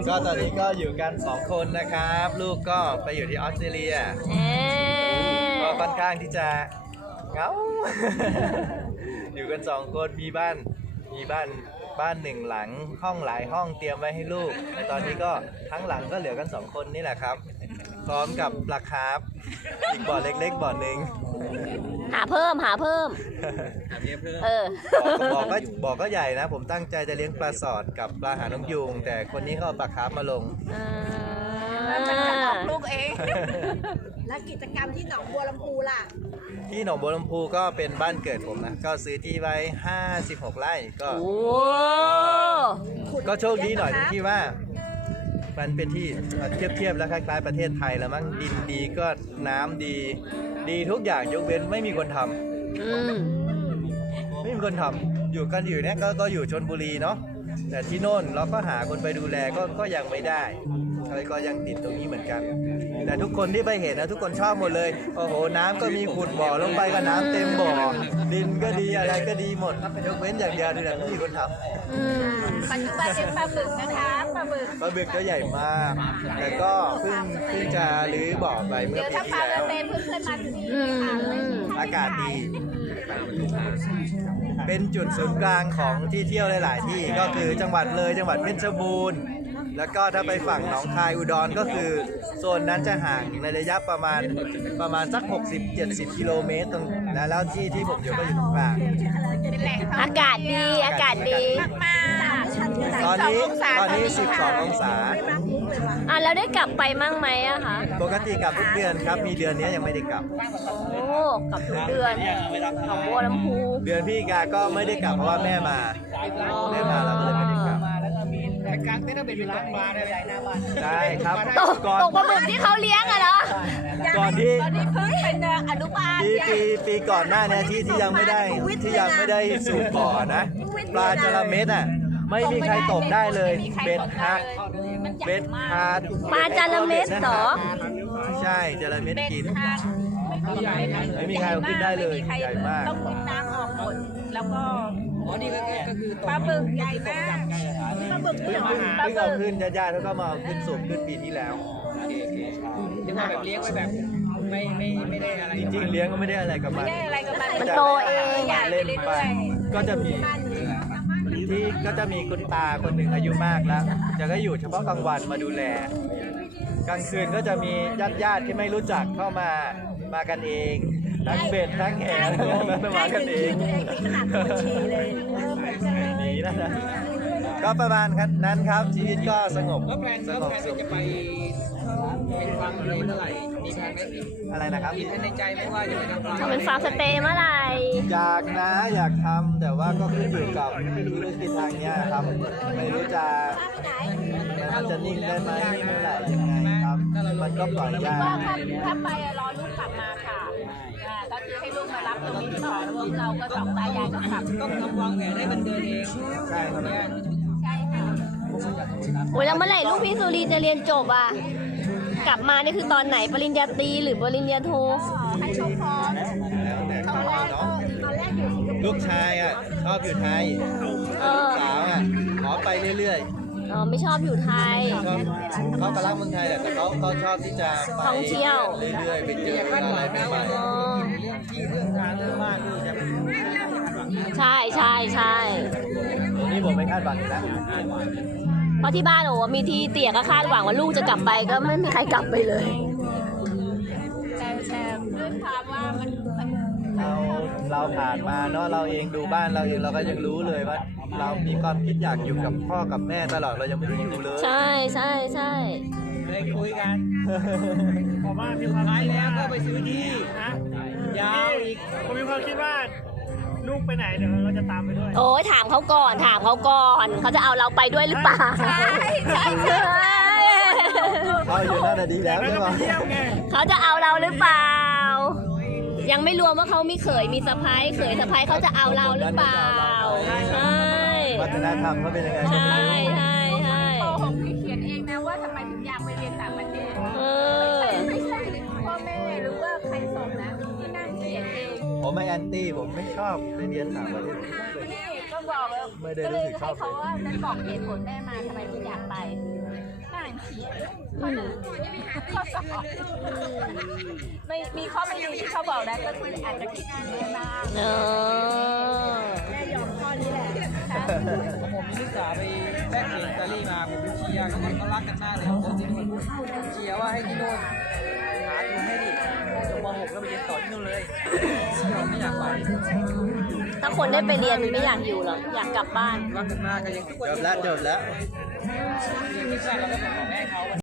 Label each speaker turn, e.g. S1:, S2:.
S1: ก็ตอนนี้ก็อยู่กัน2คนนะครับ ลูกก็ไปอยู่ที่ออสเตรเลียก็ค่อนข้างที่จะเหงา อยู่กัน2คนมีบ้าน1 หลังห้องหลายห้องเตรียมไว้ให้ลูกแต่ตอนนี้ก็ทั้งหลังก็เหลือกัน2คนนี่แหละครับพร้อมกับปลาคาร์ฟอีกบ่อเล็กๆบ่อหนึ่ง
S2: หาเพิ่ม
S1: บอกก็ใหญ่นะผมตั้งใจจะเลี้ยงปลาสอดกับปลาหางนกยูงแต่คนนี้เขาเอาปลาคาร์ฟมาลง
S3: จะออกลูกเอง และกิจกรรมที่หนองบัวลำพูล่ะ
S1: ที่หนองบัวลำพูก็เป็นบ้านเกิดผมนะก็ซื้อที่ไว้56 ไร่ก็โชคดีหน่อยที่ว่ามันเป็นที่เทียบแล้วคล้ายๆประเทศไทยแล้วมั้งดินดีก็น้ำดีทุกอย่างยกเว้นไม่มีคนทำไม่มีคนทำอยู่กันอยู่เนี้ยก็อยู่ชลบุรีเนาะแต่ที่โน่นเราก็หาคนไปดูแลก็ยังไม่ได้อะไรก็ยังติดตรงนี้เหมือนกันแต่ทุกคนที่ไปเห็นนะทุกคนชอบหมดเลยโอ้โหน้ำก็มีขุดบ่อลงไปก็น้ำเต็มบ่อดินก็ดีอะไรก็ดีหมดยกเว้นอย่างเดียวนี่แหละไม่มีคนทำ
S3: ปัจจุบันเป็นปลาบึกนะคะปลาบึก
S1: ก็ใหญ่มากแต่ก็เพิ่งจะรื้อบ่อไปเมื่อปีที่แล้วอากาศดีเป็นจุดศูนย์กลางของที่เที่ยวหลายๆที่ก็คือจังหวัดเลยจังหวัดเพชรบูรณ์แล้วก็ถ้าไปฝั่งหนองคายอุดรก็คือโซนนั้นจะห่างในระยะประมาณสัก60-70 กิโลเมตรตรงแล้วที่ผมอยู่ก็อยู่ตรงกลาง
S2: อากาศดี
S3: มาก
S1: ตอนนี้12 องศา
S2: แล้วได้กลับไปมั่งไหมอะคะ
S1: ปกติกลับทุกเดือนครับมีเดือนนี้ยังไม่ได้กลับ
S2: กลับทุกเดือนหนองบัวลำพู
S1: เดือนพี่กาก็ไม่ได้กลับเพราะว่าแม่มาแล้วก็เลยไม่ได้กลับ
S4: กลางเต็นท์เป็นตกปลาได้หน้าบ้าน
S1: ใช่ครับ
S2: ตกปลาหมึกที่เขาเลี้ยงอะเหรอ
S1: ก่อนที่
S3: เพิ่งเป็นอนุบาล
S1: ปีก่อนหน้านี้ที่ยังไม่ได้สูบบ่อนะปลาจระเม็ดอ่ะไม่มีใครตกได้เลยเบ็ดหัก
S2: ปลาจระเม็ดเหรอ
S1: ใช่จระเม็ดกินไม่มีใครเอาขึ้นได้เลยใหญ่มาก
S3: ต้องมุดน้ำออกหมดแล้วก็
S4: นี่ก็คือ
S3: ปลาบึกใหญ่มากปลาบึก
S1: เพิ่งเอาขึ้นญาติเขาก็มาเอาขึ้นสูบขึ้นปีที่แล้ว
S4: ที่ว่าแบบเลี้ยงไว้แบบไม่ได้อะไร
S1: จริงๆเลี้ยงก็ไม่ได้อะไรกับมัน
S2: มันโตเอง
S1: เล่นไปก็จะมีคุณตาคนหนึ่งอายุมากแล้วจะก็อยู่เฉพาะกลางวันมาดูแลกลางคืนก็จะมีญาติที่ไม่รู้จักเข้ามากันเองทั้งเบ็ดทั้งแหมากันเองหนีนะก็ประมาณนั้นครับชีวิตก็สงบ
S4: สุขจะไปเป็นฟาร์มอะไรเมื่อไหร่มีแผนไหม
S1: อะไรนะครับ
S4: มีแผนในใจไหมว่าจะไป
S2: ทำเป็นฟาร์มสเตย์เมื่อไหร่
S1: อยากทำแต่ว่าก็ขึ้นอยู่กับธุรกิจทางนี้ครับไม่รู้จะนิ่งได้ไหมเมื่อไหร่ยังไงครับมันก็ปล่อยได้
S3: ถ้าไปรอลูกกลับมาค่ะก็คือให้ลูกมารับตรงนี้ต่อลูกเราก็สองตายายก็กลับ
S4: ต้องทำวางแผนให้มันเดินเอง
S1: ใช่ครับ
S3: ใช่ค่ะ
S2: แล้วเมื่อไหร่ลูกพี่สุรีจะเรียนจบอ่ะกลับมานี่คือตอนไหนปริญญาตรีหรือปริญญาโท
S3: ให้ชมพร้อมตอนแรกอยู่
S1: ลูกชายอ่ะชอบอยู่ไทยลูกสาวอ่ะขอไปเรื่อย
S2: ไม่ชอบอยู่ไทย
S1: เขาก็รักเมืองไทยแหละแต่เขาชอบที่จะไป
S2: ท่องเที่ยว
S1: เรื่อยๆไปเจออะไรใหม่ๆ
S4: เรื่องที่เรื่องการเรื่องมากด้วย
S2: ใช่
S1: นี่ผมไม่คาดหวังนะ
S2: เพราะที่บ้านมีที่เตี่ยก็คาดหวังว่าลูกจะกลับไปก็ไม่มีใครกลับไปเลย
S3: แต่ด้วยความว่า
S1: เราผ่านมาเนาะเราเองดูบ้านเราเองเราก็ยังรู้เลยว่าเรามีความคิดอยากอยู่กับพ่อกับแม่ตลอดเรายังไม่ได้อยู่เลย
S2: ใช่
S4: เลยคุยกันผมว่ามีความคิดแล้วก็ไปซื้อที่นะยาวอีกผมมีความคิดว่าลูกไปไหนเดี๋ยวเราจะตามไปด้วย
S2: โอ้ยถามเขาก่อนเขาจะเอาเราไปด้วยหรือเปล่า
S3: ใช่
S1: เขาอยู่น่าจะดีแล้วใช่ไหม
S2: เขาจะเอาเราหรือเปล่ายังไม่รวมว่าเขามีเขยมีสะพ้ายเขาจะเอาเราหรือเปล่าใช่
S1: วัฒนธรรมเขาเป็นยังไง
S2: ใช่
S3: ผมเขียนเองนะว่าทำไมถึงอยากไปเรียนต่างประเทศไม่ใช่พ่อแม่หรือว่าใครส่งนะที่นั่งเขียนเอง
S1: ผมไม่แอนตี้ผมไม่ชอบไปเรียนต่างประเทศ
S3: นี่ก็บอกแล้ว
S1: ไม่ได้
S3: ก็เล
S1: รู้
S3: ย
S1: สึกช
S3: ให้
S1: อบเล
S3: เขา
S1: ย
S3: ว่าจะบอกเหตุผลแม่มาทำไมถึงอยากไปน่าเขียนข้อสอบไม่มีข้อไม่ดีที่เขาบอกนะก็คืออาจจะคิดนานเรียนนาน
S2: เออ
S3: แม่ยอมข้อนี้แหละนะคะ
S4: ผมมีลูกสาวไปแลกเปลี่ยนอิตาลีมาผมเชียร์เขารักกันมากเลยเขาที่นู่นเชียร์ว่าให้ที่นู่นหาทุนให้ดิจบม .6 แล้วไปเรียนต่อที่นู่นเลยเราไม่อยากไป
S2: ถ้าคนได้ไปเรียนมันไม่อยากอยู่หรอกอยากกลับบ้าน
S4: รักกันมากก็ยังทุกวัน
S1: จบแล้ว
S4: เรียนที่ชาติเราก็เป็นของแม่เขา